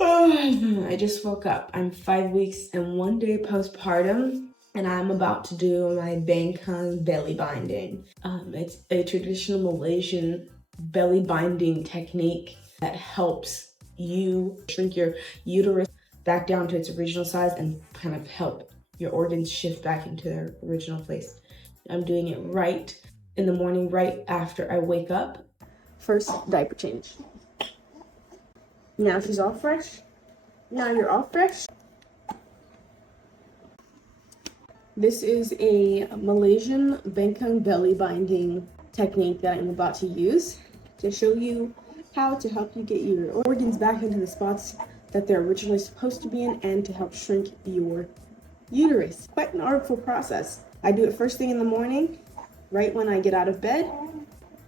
I just woke up. I'm 5 weeks and 1 day postpartum, and I'm about to do my Benkung belly binding. It's a traditional Malaysian belly binding technique that helps you shrink your uterus back down to its original size and kind of help your organs shift back into their original place. I'm doing it right in the morning, right after I wake up. First, diaper change. Now she's all fresh. Now you're all fresh. This is a Malaysian Benkung belly binding technique that I'm about to use to show you how to help you get your organs back into the spots that they're originally supposed to be in and to help shrink your uterus. Quite an artful process. I do it first thing in the morning, right when I get out of bed.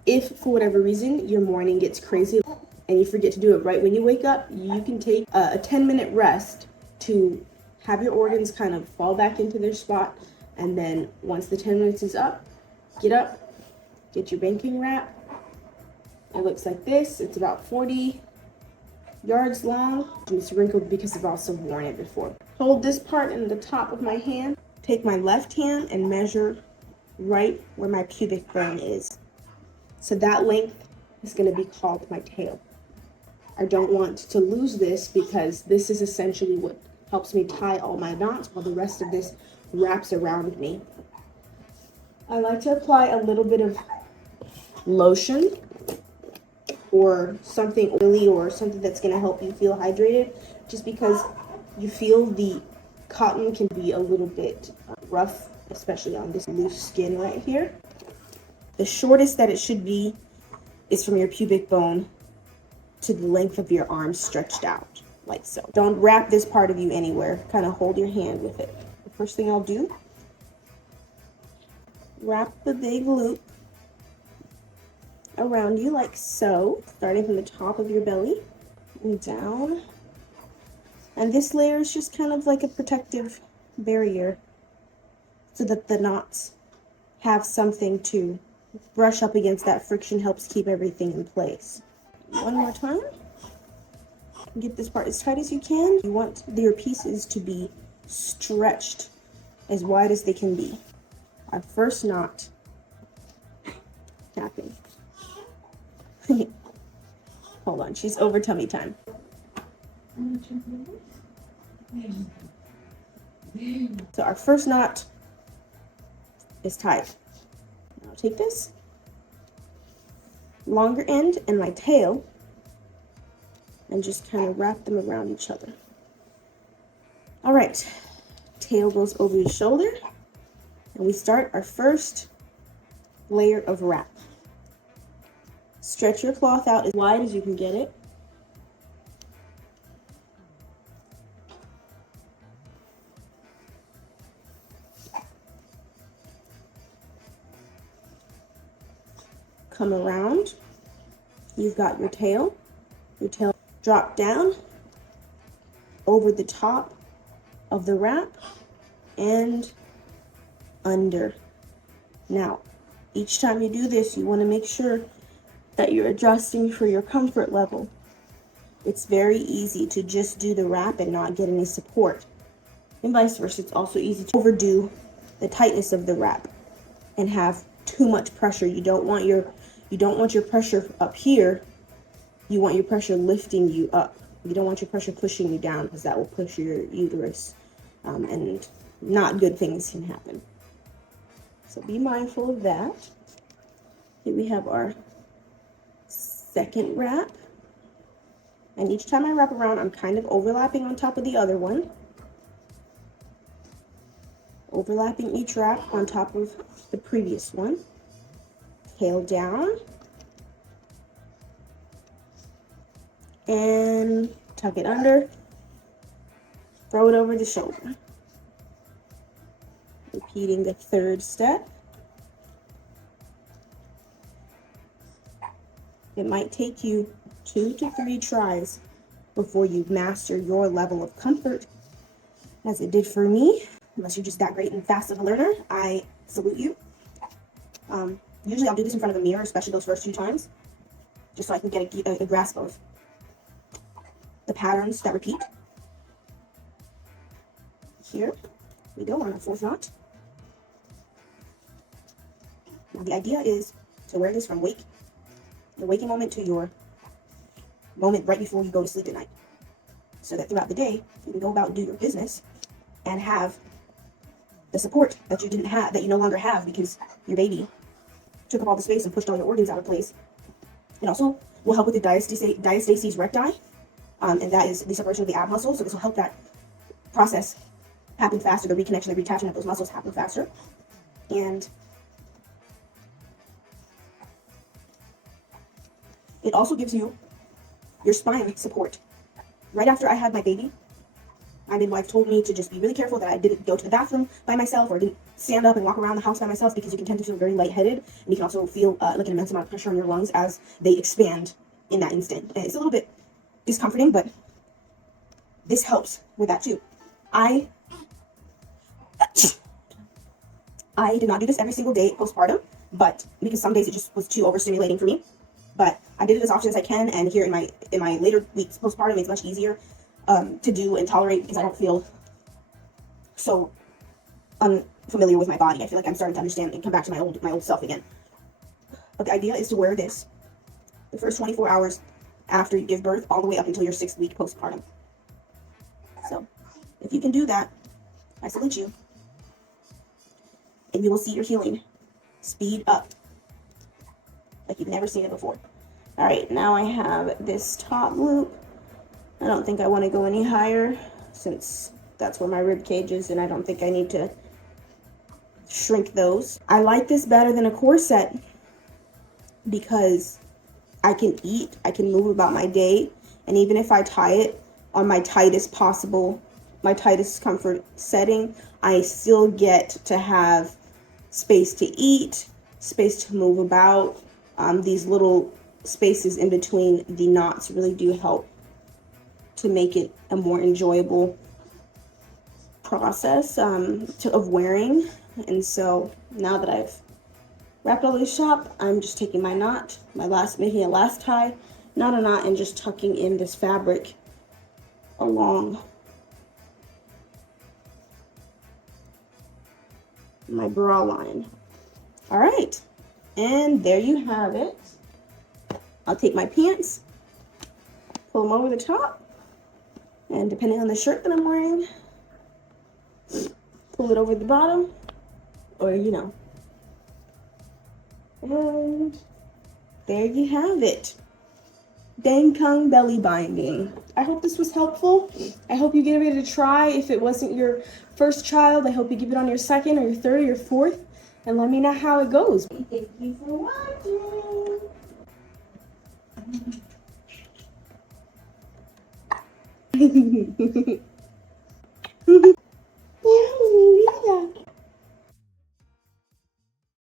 If for whatever reason your morning gets crazy and you forget to do it right when you wake up, you can take a 10-minute rest to have your organs kind of fall back into their spot. And then once the 10 minutes is up, get your banking wrap. It looks like this. It's about 40 yards long. It's wrinkled because I've also worn it before. Hold this part in the top of my hand. Take my left hand and measure right where my pubic bone is. So that length is going to be called my tail. I don't want to lose this because this is essentially what helps me tie all my knots while the rest of this wraps around me. I like to apply a little bit of lotion or something oily or something that's going to help you feel hydrated, just because you feel the cotton can be a little bit rough, especially on this loose skin right here. The shortest that it should be is from your pubic bone to the length of your arm stretched out, like so. Don't wrap this part of you anywhere. Kind of hold your hand with it. The first thing I'll do, wrap the big loop around you like so, starting from the top of your belly and down. And this layer is just kind of like a protective barrier so that the knots have something to brush up against. That friction helps keep everything in place. One more time. Get this part as tight as you can. You want your pieces to be stretched as wide as they can be. Our first knot. Tapping. Hold on, she's over tummy time. So our first knot is tied. Now I'll take this longer end and my tail and just kind of wrap them around each other. All right, tail goes over your shoulder and we start our first layer of wrap. Stretch your cloth out as wide as you can get it. Come around. You've got your tail. Your tail drop down over the top of the wrap and under. Now, each time you do this, you want to make sure that you're adjusting for your comfort level. It's very easy to just do the wrap and not get any support. And vice versa, it's also easy to overdo the tightness of the wrap and have too much pressure. You don't want your pressure up here. You want your pressure lifting you up. You don't want your pressure pushing you down, because that will push your uterus and not good things can happen. So be mindful of that. Here we have our second wrap. And each time I wrap around, I'm kind of overlapping on top of the other one. Overlapping each wrap on top of the previous one. Tail down. And tuck it under. Throw it over the shoulder. Repeating the third step. It might take you 2 to 3 tries before you master your level of comfort, as it did for me. Unless you're just that great and fast of a learner, I salute you. Usually I'll do this in front of a mirror, especially those first 2 times, just so I can get a grasp of the patterns that repeat. Here we go on our fourth knot. Now the idea is to wear this from your waking moment to your moment right before you go to sleep at night, so that throughout the day you can go about and do your business and have the support that you didn't have, that you no longer have because your baby took up all the space and pushed all your organs out of place. It also will help with the diastasis recti, and that is the separation of the ab muscle. So this will help that process happen faster, the reconnection, the reattachment of those muscles happen faster. And it also gives you your spine support. Right after I had my baby, my midwife told me to just be really careful that I didn't go to the bathroom by myself or didn't stand up and walk around the house by myself, because you can tend to feel very lightheaded, and you can also feel like an immense amount of pressure on your lungs as they expand in that instant. And it's a little bit discomforting, but this helps with that too. I did not do this every single day postpartum, but because some days it just was too overstimulating for me. But I did it as often as I can, and here in my later weeks postpartum, it's much easier to do and tolerate, because I don't feel so unfamiliar with my body. I feel like I'm starting to understand and come back to my old self again. But the idea is to wear this the first 24 hours after you give birth, all the way up until your 6th week postpartum. So if you can do that, I salute you, and you will see your healing speed up like you've never seen it before. All right, now I have this top loop. I don't think I want to go any higher, since that's where my rib cage is, and I don't think I need to shrink those. I like this better than a corset because I can eat, I can move about my day, and even if I tie it on my tightest comfort setting, I still get to have space to eat, space to move about. These little spaces in between the knots really do help to make it a more enjoyable process of wearing. And so now that I've wrapped all these up, I'm just taking my knot, making a last tie, not a knot, and just tucking in this fabric along my bra line. All right, and there you have it. I'll take my pants, pull them over the top, and depending on the shirt that I'm wearing, pull it over the bottom, or and there you have it. Benkung belly binding. I hope this was helpful. I hope you give it a try. If it wasn't your first child, I hope you give it on your second or your third or your fourth, and let me know how it goes. Thank you for watching.